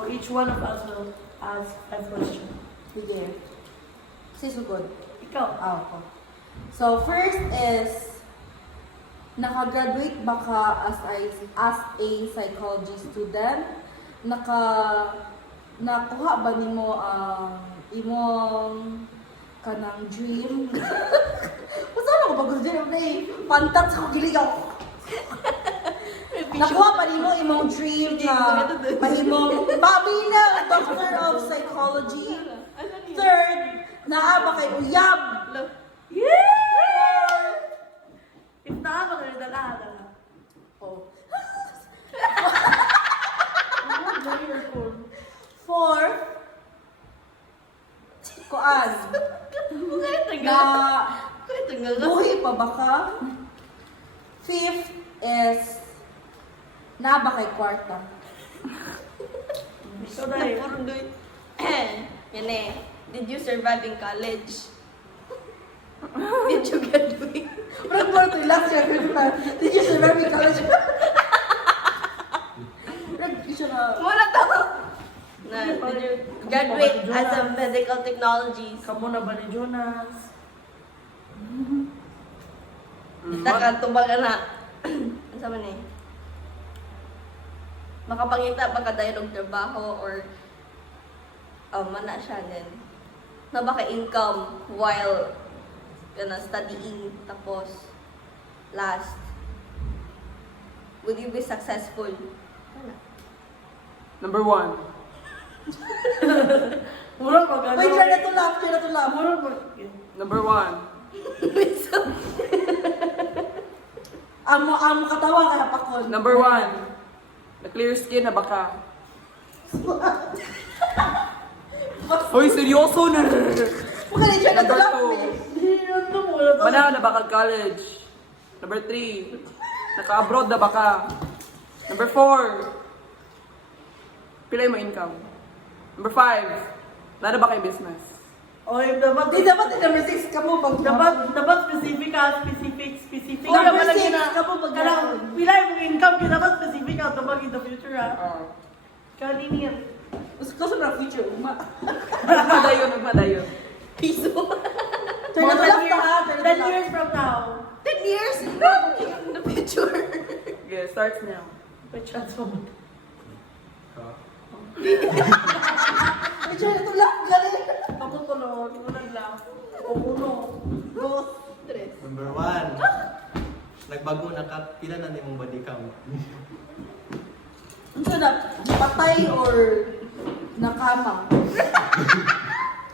So each one of us will ask a question. Sige. Sisugod. Ikaw. Ako. So, first is, nakagraduate ba ka as a psychology student? Nakuha ba nimo ang imong kanang dream? Basta ano ko bagus dream na eh. Pantat sa kilig ako. Nakuha pa nimo imong dream na mahimong babi na Doctor of Psychology. Third, naa ba kay uyab? Yeah! If naa ka na dala. Oh. Four. Fourth, kuan, na buhay pa ba ka? Fifth is, na ba kay kwarta? So dahil. Yan eh. Did you survive in college? Did you graduate? Parang kwarta yung last year, did you survive in college? Parang di siya na, Muna to! Did you graduate as a medical technologies? Kamu na ba ni Jonas? Kita ka, tumbaga na. Ano sa man eh? Makapangita pa ka dahil ng trabaho or mana siya din. Na baka income while studying tapos last. Would you be successful? Number 1. Mura pa gano'n. wait, try na to laugh. Mura pa. Number 1. Amo katawa kaya pakon. Number 1. Na-clear skin na baka. Hoy, seryoso na! Magaling siya na to Number laugh 2. eh. Hindi yun to mura to. Mana na baka college. Number 3. Naka-abroad na baka. Number 4. Pila yung income. Number 5. Nada ba kayo business? Oy, dapat. Di dapat yung number 6 ka mo pag Dapat specific ka, specific. Oh, number Wala six, gina- kapo pag- Kanang, pila yung income, kaya dapat specific ka, tabag in the future ha. Kaninir. gusto ko na future uma. Nagmadayon. Piso. Turn na to laugh ta ha. 10 years from now. 10 years in the future. Okay, starts now. May chance mo. Turn na to laugh. Galing. Ako ko no, hindi mo nag-laugh. O uno. Dos. Tres. Number 1. Nagbago na ka, pila na nimong body count? Ano na? Patay or nakama?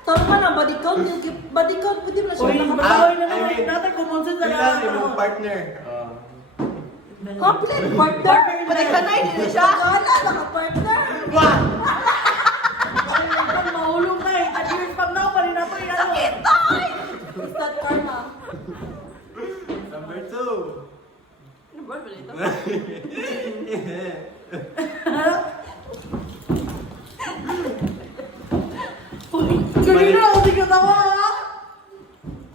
Tama na, body count. Body count, pwede mo na siya Oy, nakama. bawal na I naman. mean, Natin kumonsin sa Pila lahat. nimong partner? Ha, pila yung partner? Pwede ka na, hindi siya. Kala, naka-partner. What? Pag mahulog na eh. 10 years from now, pa rin natin yan. Sakit tayo! Is that karma? Number 2. Ano ba ba ito? Kanina ako di katawa ha?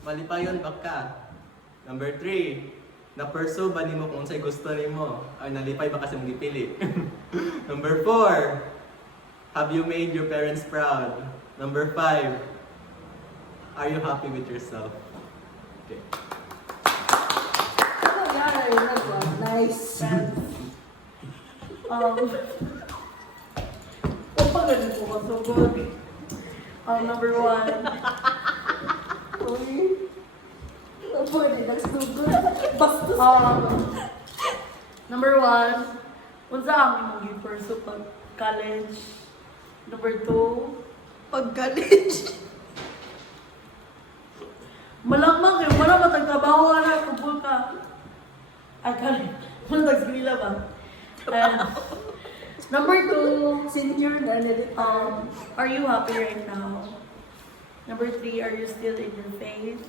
Malipayon ba ka? Number 3. Na-pursue ba nimo kung sa'y gusto nimo? Ay, nalipay ba kasi mong gipili? Number 4. Have you made your parents proud? Number 5. Are you happy with yourself? Okay. Ano yan? Nice. Pagpagaling ko masugod. Number 1. Uy. Pwede, nagsugod. Bastos. Number 1. Unsa ang imong gi-pursue pag college? Number 2. Pag college. Malamang kayo, wala matagtrabaho ka na, kupul ka. Ay, college. Wala tagsila ba? And number 2. Senior na nilitaw. Are you happy right now? Number 3, are you still in your faith?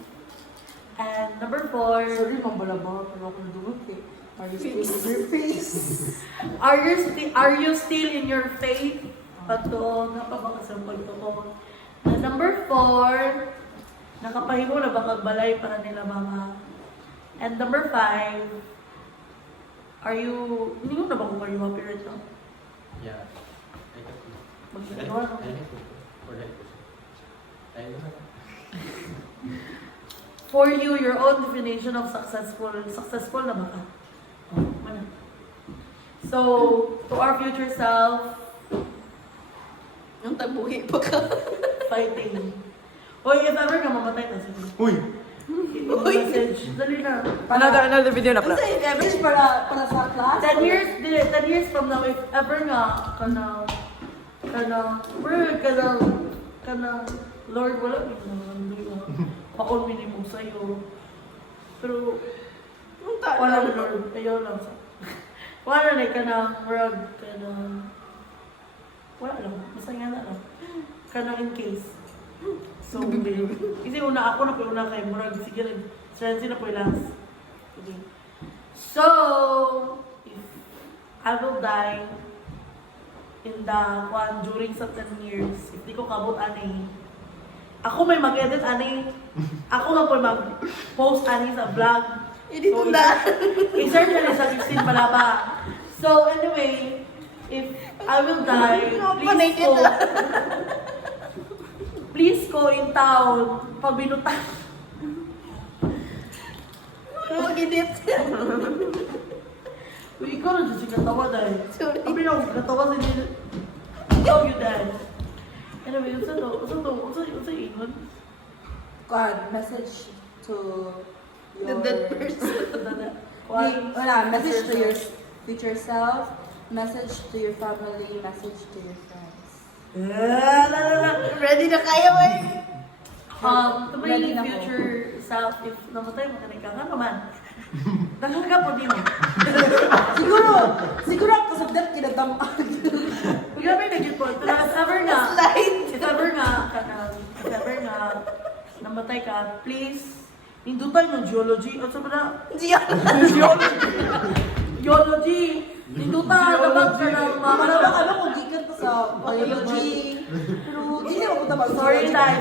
And number 4, Sorry, mambalaba. Pero akong dugot eh. Are you still in your face? are you still in your faith? Pagtuon, napabakas ang pagtuon. And number 4, nakapahimo na ba kagbalay para nila mga. And number 5, hindi mo na ba kung are you happy right now? Yeah. For you, your own definition of successful na ba ka? Oh, ano? So, to our future self, Nung tabuhi pa ka. fighting. Hoy, if ever ka mamatay ka, sige. Uy! Message. Dali na. Another video na Ano pala. sa if ever? Para sa class? 10 years, 10 years from now, if ever nga, Lord, wala mo naman, paon minimum sa'yo. Pero, Nung wala taon. na Lord, ayaw lang sa. Wala na ka na, murag, wala lang, basta nga na lang. Ka in case. So, kasi una ako na po una kay murag, sige lang, Srenzy na po last. Okay. So, if I will die in the during sa 10 years, if di ko kabot ani, ako may mag-edit ani, ako nga po mag-post ani sa vlog. Edit So, na. I-search na sa 16 palaba. So anyway, if I will die, please go in town, pabinutan. Ano mag-edit? Uy, ikaw na dyan si katawa dahil. Sorry. Sabi na ako, katawa sa nila. Ikaw yun dahil. Anyway, unsa ingon? God, message to The your... dead person. Wala, message to your future self, message to your family, message to your friends. Ready na kayo eh. To my Ready na ko. future self, if namatay mo ka nga naman. Naghaga po din mo. Siguro ako sa death kinadamag. Grabe na yun po. If ever nga, Slide. if ever nga, namatay ka, please, hindutan yung geology. O sabi na, geology. Hindutan, dapat ka ng mga Ano kung gikan to sa biology. Pero hindi ako tapos. Sorry, Dai.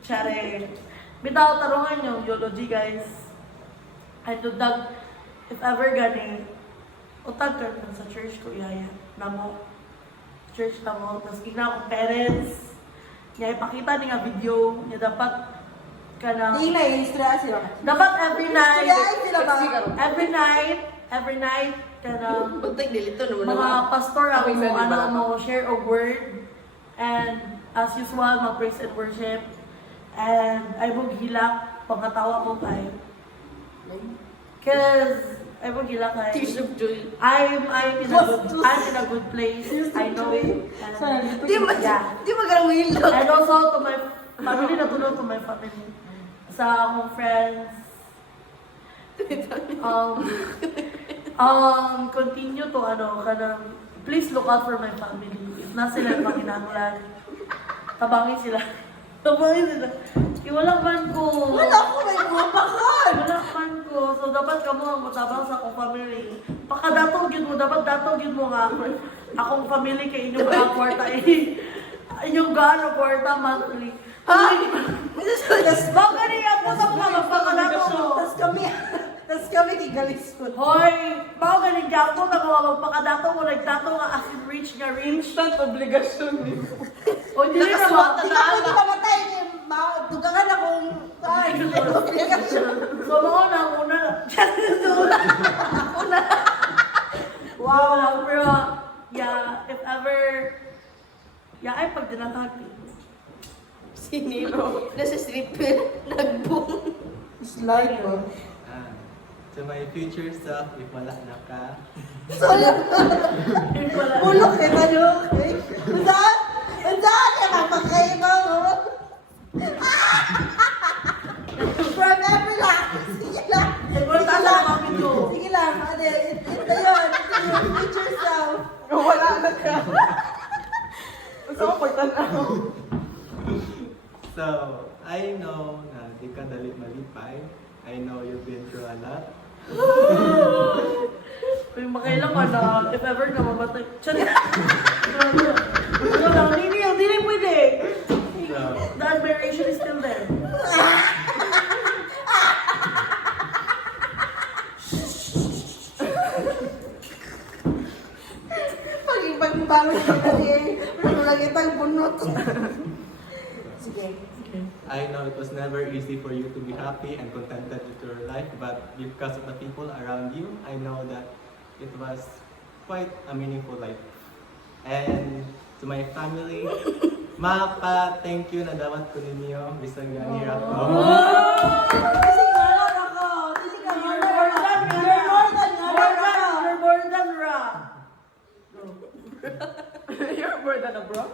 Chare. Bitaw, tarungan yung geology, guys. Ay, dudag, if ever gani, utag ka lang sa church ko, yaya. Namo. Church na mo. Tapos ina akong parents. Niya ipakita ni nga video. Niya dapat ka na. Hindi na yung stress sila. Dapat every night. Sila ba? Every night ka na. Pagtag dilito naman Mga naman. pastor ako Okay, mo, pwede ba? mo, share a word. And as usual, mag-praise and worship. And I will hilak, pangatawa mo tayo. Cause, I will hilak kay. Tears of joy. I'm in a good place. I know. And, Di ba? yeah. Di ba garang willow? And also to my family, natulog to my family. Sa akong friends. Continue to please look out for my family. If na sila makinanglan, tabangin sila. Walang man ko. Wala ko may bumapakan. Walang man ko. So, dapat ka mo ang matabang sa akong family. Pagkadatong yun mo, dapat datong yun mo nga. Akong family kay inyong mga kwarta eh. Inyong gaano kwarta monthly. Ay! Bakit ganyan ako sa mga magpakadato mo? Tas kami kigalis ko. Hoy! Bao galing ka ako na mga magpakadato mo, nagdato nga as in rich nga rich. Instant obligasyon nito. O hindi rin Nakaswat naman. Di ka pwede mamatay niya. Dugangan akong... Ay, So mga una. Wow! Pero, yeah, if ever, yeah, ay pag dinatag. Sinilo. Nasa stripper. Nagbong. slide ko. To my future self, if wala na ka, Ulok eh, manok eh. Saan? Saan ka mapakaiba mo? From every lang. Sige lang. Siguro taas ang kapit ko. Sige lang. Ate, ito yun. Ito yung future self. Wala na ka. Gusto ko pagtanaw. so, I know na di ka dali malipay. I know you've been through a lot. Uy, makailang ka na, if ever ka mamatay. Tiyan. Wala, hindi pwede. So, The admiration is still there. Pag-iba lang balo kasi ano lang itang bunot. Sige. I know it was never easy for you to be happy and contented with your life, but because of the people around you, I know that it was quite a meaningful life. And to my family, thank you na dawat ko ninyo. Bisan nga hirap ko. Kasi ngayon ako. Dili ka You're nga. more than You're more than You're more than rap. You're more than a bro.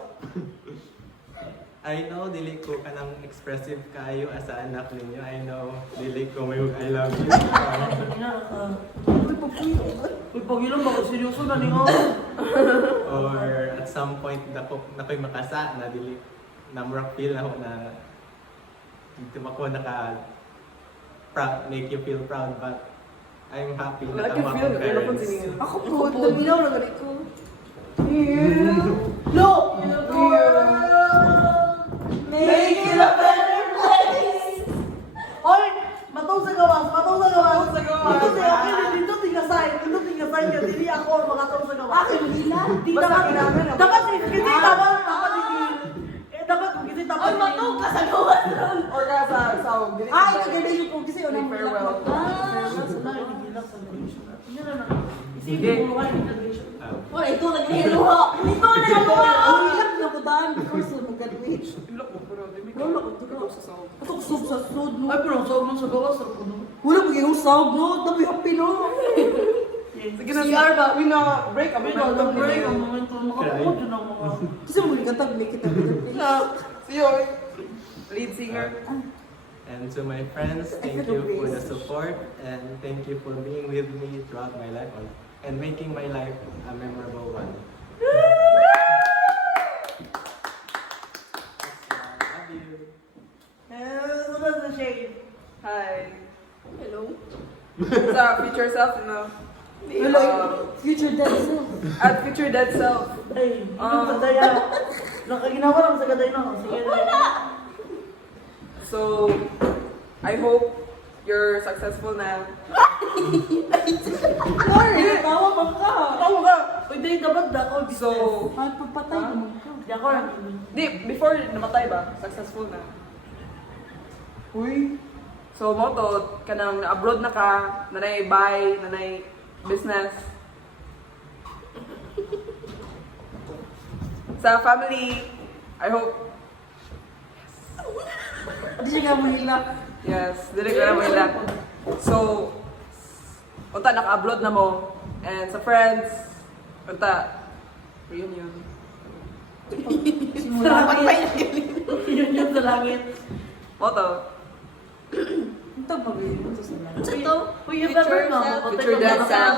I know, dili ko ka ng expressive kayo as a anak ninyo. I know, dili ko may I love you. Uy, pag ilang baka seryoso na niyo. Or at some point, nako'y makasa na dili, na murag feel na ako na dito ako make you feel proud, but I'm happy na Wala ka tama feel, akong pero parents. continue. Ako po, duminaw na galit ko. No! Make it a better place! Oy! Matong sa gawas! Matong sa gawas! Kasi akin, dito tigasay ka. Dili ako makatong sa gawas. Akin, gila. Di Basta dapat, kailangan na- dapat, kasi dapat hindi. Dapat, kasi dapat. Ay, matong ka sa gawas nun. Or ka sa sahog. Dili Ay, ka- kaganda yung po kasi unang Farewell. Sige. Graduation. Wala, ito na ginaluha. Ito na ginaluha. Ang hilap na ko daan because of mag-graduate. Ilok mo, pero di Wala ko, Ikaw sa sahog. Atok sub sa sud no. Ay, pero sa man sa gawas, sa puno. Wala mo yung sahog no. Tabi happy no. Sige na, CR ba? We na break. Kami na, break ang momento. Makapagod yun ang mga. Kasi mo katag ni kita. See you. Lead singer. And to my friends, thank you for the support and thank you for being with me throughout my life and making my life a memorable one. Love you. Sunod na shade. Hi. Hello. Sa future self, no? Wala, future dead self. At future dead self. Ay, ano sa daya? Nakaginawa lang sa gaday na. Sige. Wala! So, I hope you're successful na. Sorry, tawa pa ka. Tawa ka! Uy, di dapat da ako. So, Ay, papatay naman ka. Di ako lang. di, before namatay ba, successful na. Uy. So, mo to, kanang abroad na ka, nanay buy, nanay business. Sa family, I hope, Hindi siya nga mahila. yes, dili ko na mo ila. So, unta, naka-abroad na mo. And sa friends, unta, reunion. Simula. Yun yun sa langit. Mo to, Ito ba yun? Ito sa lahat. Sa to, Uy, if ever nga, mapatay Future ka dead na. self.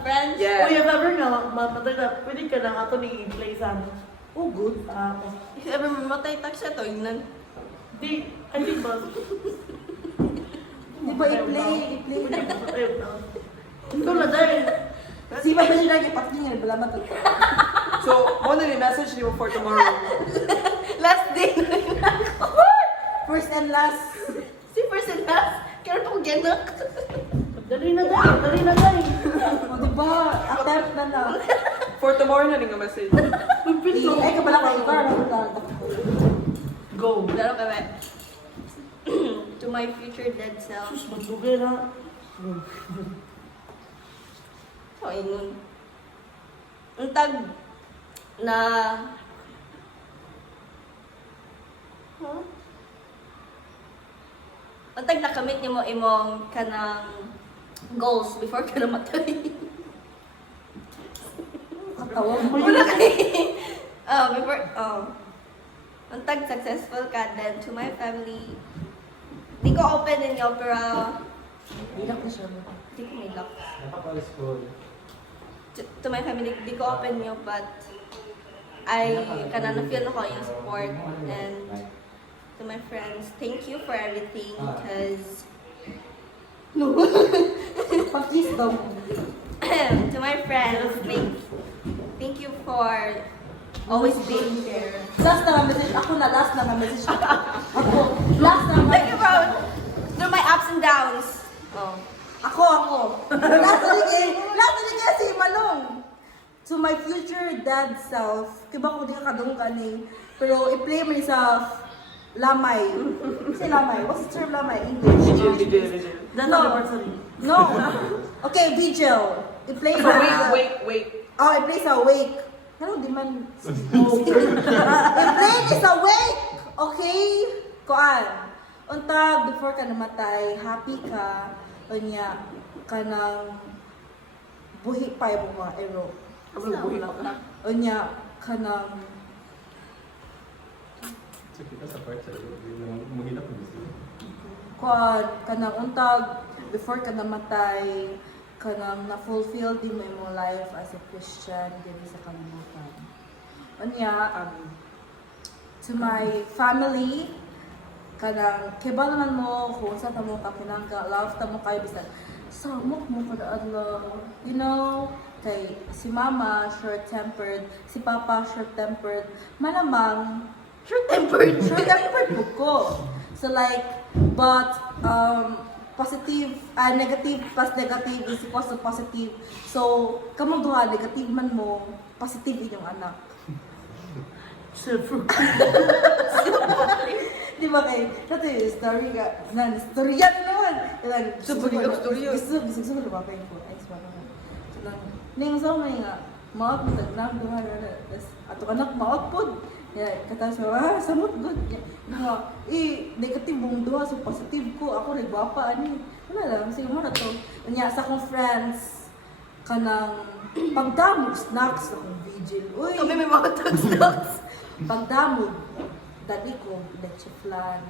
friends. Yeah. Uy, if ever nga, mapatay ka, pwede ka na ato ni play sa ano. Oh, good. If ever mamatay tak siya to, yun Di, I think ba? Di ba i-play? Ito na dahil. Si ba siya lagi patingin, bala mata. So, mo na ni message niyo for tomorrow. Last day na rin ako. First and last. Si person last, kaya po ganak. Dali na dahil. O, di ba? Attempt na lang. For tomorrow na rin ang message. Ay, kabala ka ikaw. Go. Laro kami. To my future dead self. Sus, magdugay na. So, ayun. Ang tag na... Huh? Ang tag nakamit niyo mo imong kanang goals before ka namatay. Katawag mo Wala kay... Ang tag successful ka, then to my family, di ko open ninyo, pero Ilak na siya. di ko may lock. Napaka-school. To my family, di ko open nyo, but I feel ako yung support. And to my friends, thank you for everything, because Pag-kiss daw. to my friends, thank you for always being there. Last na nga message. Ako na, last na nga message. Ako. Last na nga. Thank you for through my ups and downs. Oh. Ako. Last na rin si Manong. to my future dad self, kiba ko di ka kadung kani, pero i-play mo sa lamay. Kasi lamay, what's the term lamay in English? That's No. anniversary. No. Okay, vigil. I-play So, sa... wait. Oh, i-play sa wake. Ano, di man... I-play ni sa wake! Okay? Kuan. Untag, before ka namatay, happy ka, unya, ka nang buhi pa yung mga ero. Unya, ka nang... So, kita sa part sa mahirap mo gusto. Kuan, ka nang untag, before ka namatay, ka nang na-fulfill din mo yung life as a Christian dito sa kalibutan. Unya, to my family, kanang kiba naman mo kung saan ta mo ka pinangga, love ta mo kayo bisan samok mo kada adlaw, you know, kay si mama short-tempered, si papa short-tempered, malamang short-tempered po ko. So like, but positive, negative plus negative is equals to positive. So, kamong duha, negative man mo, positive inyong anak. Di ba kay, dati story ka, story yan naman. Gusto ko lumapay ko, ex-pa naman. So lang, ning sa may nga, maot mo tagnang duha na, ato anak maot po. Kata sa, samot good. Nga, negative mong duha, so positive ko, ako nagbapa, wala lang, sige mo na to. Kanya, sa akong friends, kanang, pagdamog snacks akong vigil. Uy, Kami may mga snacks. pagdamog, dali ko, leche flan.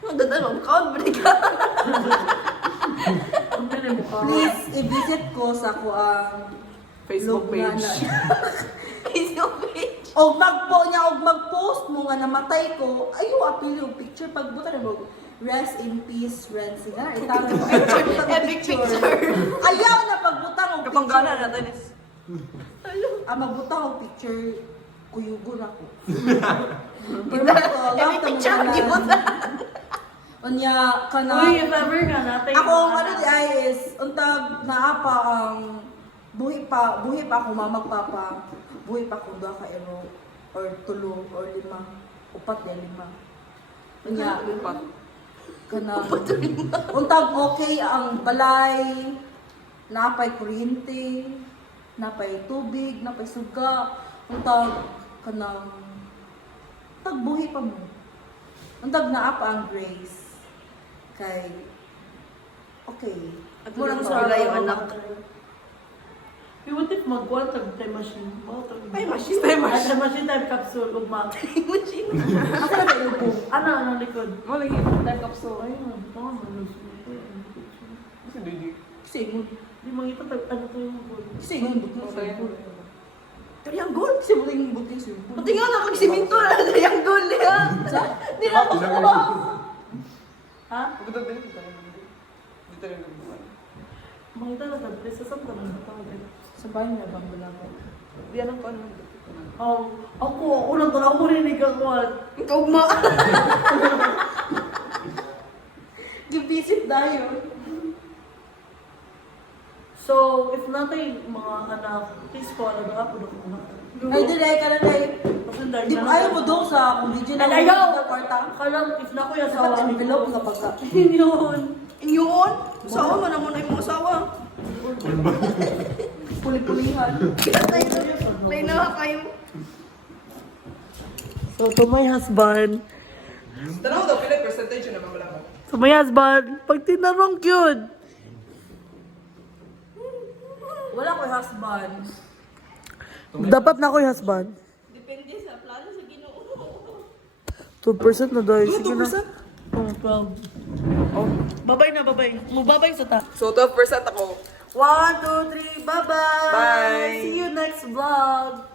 Magdadalong count, break ka. Please, i-visit ko sa ko ang Facebook page. Facebook page. Og mag-post mo nga namatay ko, ayo apil yung picture pagbuta na mo. Rest in peace, Renzi. Nga, itago mo. Epic picture. Ayaw na pagbutang og Kapanggana natin is. magbutang og picture, kuyugon ako. Epic picture ang gibuta. Unya, kana... Uy, if ever ka natin. Ako, ang ano di ay is, untag naapa ang buhi pa ako mamagpapa, buhi pa ako duha ka ero, or tulo, or lima, upat ya lima. Unya, kana, untag okay ang balay, napay kuryente, napay tubig, napay suga, untag kanang, untag buhi pa mo. Untag naapa ang grace. Kay, okay. At Murang sa wala yung anak. What if magkuhan tag time machine? Time machine? Time machine time capsule ugma. Machine. Asa na tayo po? Ano likod? Wala yung time capsule. Ay, tama man. Kasi Didi. Singon. Di makita tag ano to yung goal. Singon, buti Okay. singon. Triangle. Kasi buti singon. Pati nga nakagsiminto na triangle niya. Hindi na ako kuha. Ha? Dito din. Dito rin. Makita na tag sa saan ka man tawag. Sa bahay na bang balaga? Di alam ko ano. Ako lang tala ko rinig ako. Ikaw ma. Gibisit tayo. So, if natin mga anak, please call na ako na ko na. Ay, dinay ka na tayo. Kasi dahil Di ba ayaw mo doon sa kung video na Ayaw! sa kwarta? Kalang, if na ko yung Dapat asawa envelope nga pagka. Yun. Inyon? Asawa man naman ay mga asawa. Puli-pulihan. May na kayo. So, to my husband. Tanaw daw, pila percentage yun naman wala ko. To my husband, pag tinanong yun. Wala ko husband. Dapat na ko yung husband. Depende sa plano sa Ginoo. 2% na dahil. Sige na. 2%? Oh, 12. Oh, babay na, babay. Mababay sa ta. So 12% ako. 1, 2, 3, bye-bye! Bye! See you next vlog!